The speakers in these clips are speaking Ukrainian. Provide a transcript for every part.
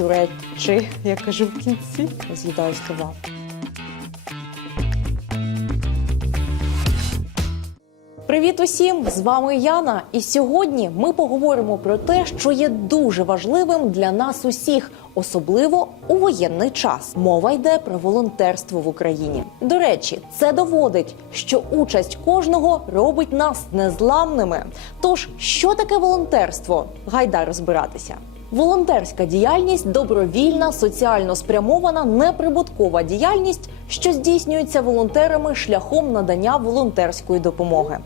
Речі, я кажу в кінці, з'їдаю слова. Привіт усім! З вами Яна. І сьогодні ми поговоримо про те, що є дуже важливим для нас усіх, особливо у воєнний час. Мова йде про волонтерство в Україні. До речі, це доводить, що участь кожного робить нас незламними. Тож, що таке волонтерство? Гайда розбиратися. Волонтерська діяльність добровільна, соціально спрямована, неприбуткова діяльність, що здійснюється волонтерами шляхом надання волонтерської допомоги.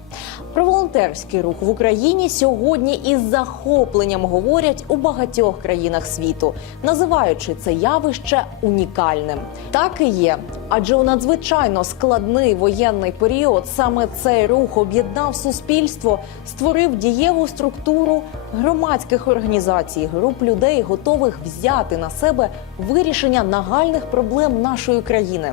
Про волонтерський рух в Україні сьогодні із захопленням говорять у багатьох країнах світу, називаючи це явище унікальним. Так і є, адже у надзвичайно складний воєнний період саме цей рух об'єднав суспільство, створив дієву структуру громадських організацій, груп людей, готових взяти на себе вирішення нагальних проблем нашої країни.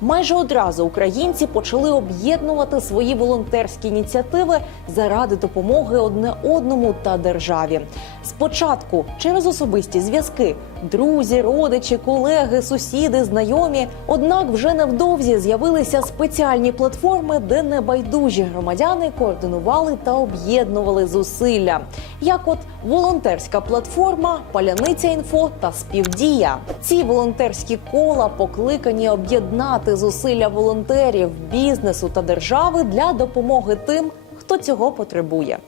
Майже одразу українці почали об'єднувати свої волонтерські ініціативи заради допомоги одне одному та державі. Спочатку через особисті зв'язки, друзі, родичі, колеги, сусіди, знайомі. Однак вже невдовзі з'явилися спеціальні платформи, де небайдужі громадяни координували та об'єднували зусилля, як от волонтерська платформа Паляниця інфо та співдія. Ці волонтерські кола покликані об'єднати зусилля волонтерів, бізнесу та держави для допомоги тим, хто цього потребує.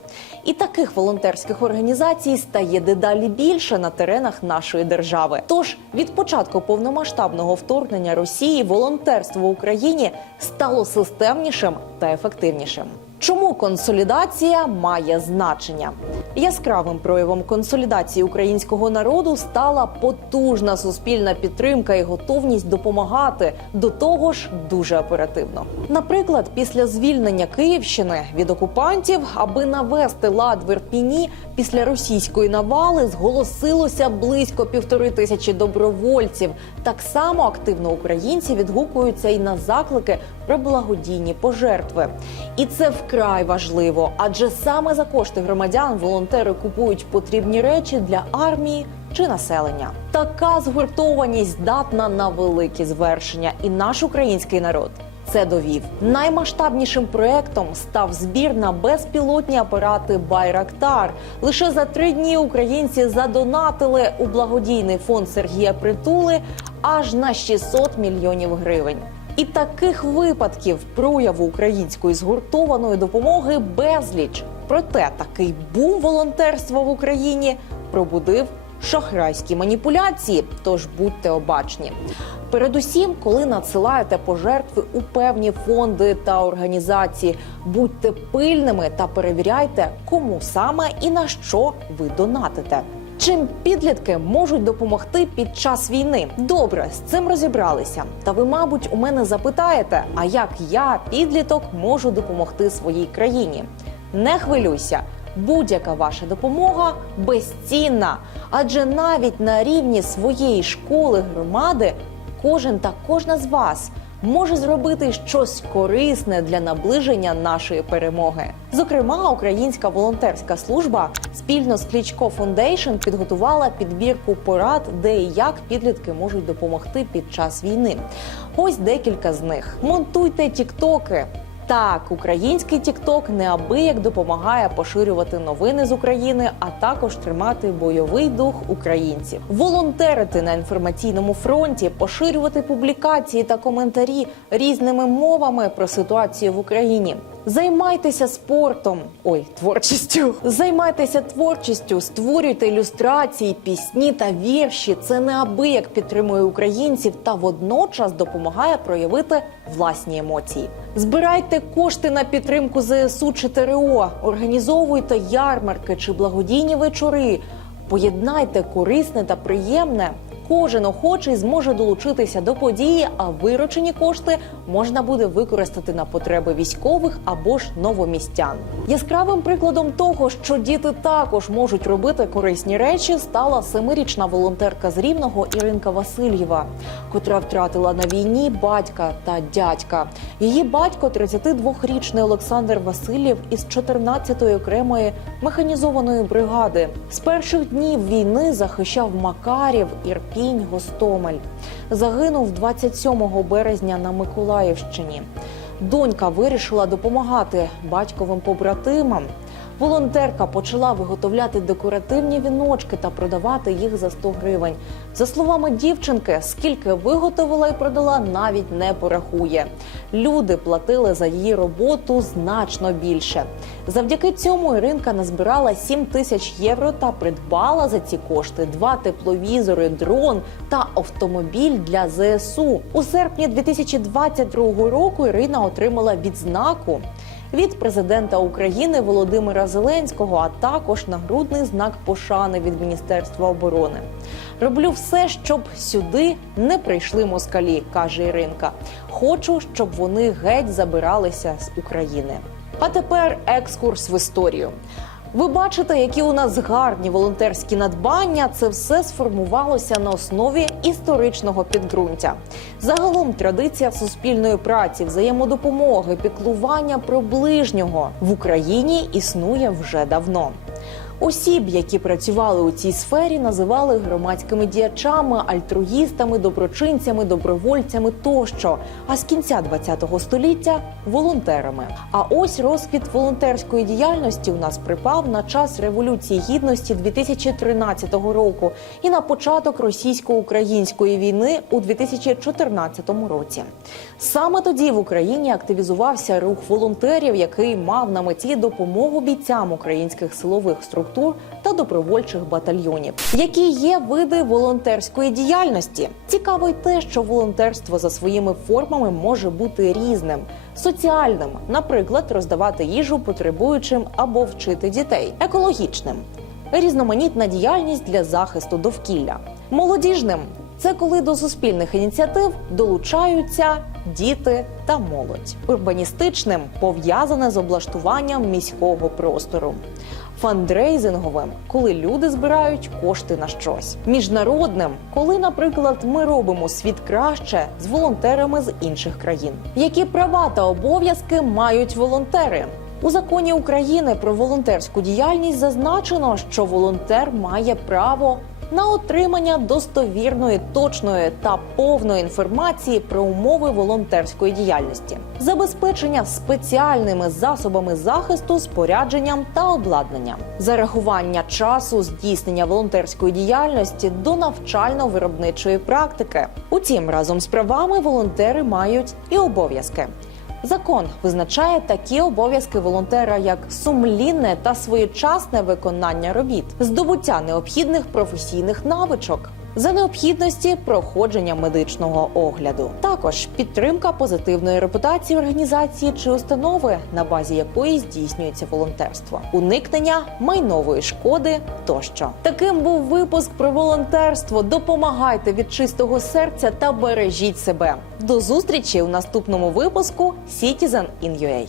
І таких волонтерських організацій стає дедалі більше на теренах нашої держави. Тож від початку повномасштабного вторгнення Росії волонтерство в Україні стало системнішим та ефективнішим. Чому консолідація має значення? Яскравим проявом консолідації українського народу стала потужна суспільна підтримка і готовність допомагати до того ж дуже оперативно. Наприклад, після звільнення Київщини від окупантів, аби навести лад в Ірпіні після російської навали, зголосилося близько півтори тисячі добровольців. Так само активно українці відгукуються і на заклики про благодійні пожертви. І це вкрай важливо, адже саме за кошти громадян волонтери купують потрібні речі для армії чи населення. Така згуртованість здатна на великі звершення, і наш український народ. Це довів наймасштабнішим проектом став збір на безпілотні апарати Байрактар. Лише за три дні українці задонатили у благодійний фонд Сергія Притули аж на 600 мільйонів гривень. І таких випадків прояву української згуртованої допомоги безліч. Проте такий бум волонтерства в Україні пробудив шахрайські маніпуляції. Тож будьте обачні. Передусім, коли надсилаєте пожертви у певні фонди та організації, будьте пильними та перевіряйте, кому саме і на що ви донатите. Чим підлітки можуть допомогти під час війни? Добре, з цим розібралися. Та ви, мабуть, у мене запитаєте, а як я, підліток, можу допомогти своїй країні? Не хвилюйся. Будь-яка ваша допомога безцінна, адже навіть на рівні своєї школи громади кожен та кожна з вас може зробити щось корисне для наближення нашої перемоги. Зокрема, українська волонтерська служба спільно з Клічко Фундейшн підготувала підбірку порад, де і як підлітки можуть допомогти під час війни. Ось декілька з них: монтуйте тіктоки. Так, український Тікток неабияк допомагає поширювати новини з України, а також тримати бойовий дух українців, волонтерити на інформаційному фронті, поширювати публікації та коментарі різними мовами про ситуацію в Україні. Займайтеся спортом, ой, творчістю. Займайтеся творчістю, створюйте ілюстрації, пісні та вірші. Це неабияк підтримує українців та водночас допомагає проявити власні емоції. Збирайте кошти на підтримку ЗСУ чи ТРО, організовуйте ярмарки чи благодійні вечори. Поєднайте корисне та приємне. Кожен охочий зможе долучитися до події, а виручені кошти можна буде використати на потреби військових або ж новомістян. Яскравим прикладом того, що діти також можуть робити корисні речі, стала семирічна волонтерка з Рівного Іринка Васильєва, котра втратила на війні батька та дядька. Її батько, 32-річний Олександр Васильєв із 14-ї окремої механізованої бригади. З перших днів війни захищав Макарів, Ірпінь, Гостомель. Загинув 27 березня на Миколаївщині. Донька вирішила допомагати батьковим побратимам. Волонтерка почала виготовляти декоративні віночки та продавати їх за 100 гривень. За словами дівчинки, скільки виготовила і продала, навіть не порахує. Люди платили за її роботу значно більше. Завдяки цьому Іринка назбирала 7 тисяч євро та придбала за ці кошти два тепловізори, дрон та автомобіль для ЗСУ. У серпні 2022 року Ірина отримала відзнаку від президента України Володимира Зеленського, а також нагрудний знак пошани від Міністерства оборони. Роблю все, щоб сюди не прийшли москалі, каже Іринка. Хочу, щоб вони геть забиралися з України. А тепер екскурс в історію. Ви бачите, які у нас гарні волонтерські надбання. Це все сформувалося на основі історичного підґрунтя. Загалом традиція суспільної праці, взаємодопомоги, піклування про ближнього в Україні існує вже давно. Осіб, які працювали у цій сфері, називали громадськими діячами, альтруїстами, доброчинцями, добровольцями тощо. А з кінця ХХ століття волонтерами. А ось розквіт волонтерської діяльності у нас припав на час революції гідності 2013 року і на початок російсько-української війни у 2014 році. Саме тоді в Україні активізувався рух волонтерів, який мав на меті допомогу бійцям українських силових структур та добровольчих батальйонів. Які є види волонтерської діяльності? Цікаво й те, що волонтерство за своїми формами може бути різним: соціальним, наприклад, роздавати їжу потребуючим або вчити дітей, екологічним. Різноманітна діяльність для захисту довкілля, молодіжним це коли до суспільних ініціатив долучаються діти та молодь, урбаністичним пов'язане з облаштуванням міського простору. Фандрейзинговим, коли люди збирають кошти на щось, міжнародним, коли, наприклад, ми робимо світ краще з волонтерами з інших країн. Які права та обов'язки мають волонтери? У законі України про волонтерську діяльність зазначено, що волонтер має право на отримання достовірної, точної та повної інформації про умови волонтерської діяльності, забезпечення спеціальними засобами захисту, спорядженням та обладнанням, зарахування часу здійснення волонтерської діяльності до навчально-виробничої практики. Утім, разом з правами волонтери мають і обов'язки. Закон визначає такі обов'язки волонтера, як сумлінне та своєчасне виконання робіт, здобуття необхідних професійних навичок. За необхідності проходження медичного огляду, також підтримка позитивної репутації організації чи установи, на базі якої здійснюється волонтерство, уникнення майнової шкоди тощо. Таким був випуск про волонтерство. Допомагайте від чистого серця та бережіть себе. До зустрічі у наступному випуску Citizen in.